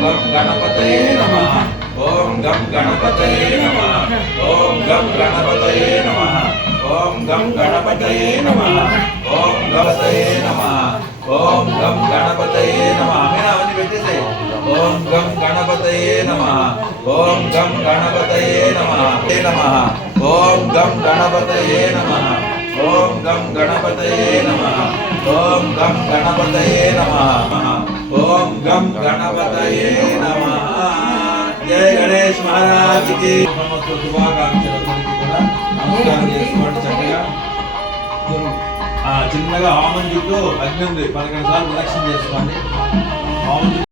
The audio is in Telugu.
గం గణపతయే నమః ఓం గం గణపతయే నమః ఓం గం గణపతయే నమః ఓం గం గణపతయే నమః ఓం గణపతయే నమః ఓం గం గణపతయే నమః మీనా అవన్నీ పెట్టేసేయ్ ఓం గం గణపతయే నమః ఓం గం గణపతయే నమః నమః ఓం గం గణపతయే నమః ఓం గం గణపతయే నమః ఓం గం గణపతయే నమః ఓం గం గణపతయే నమః జై గణేష్ మహారాజ్ కి శుభాకాంక్షలందరికీ కూడా నమస్కారం చేసుకోండి చక్కగా చిన్నగా హోమం చుట్టూ అగ్ని ఉంది 11 సార్లు ప్రదక్షిణ చేసుకోండి హోమం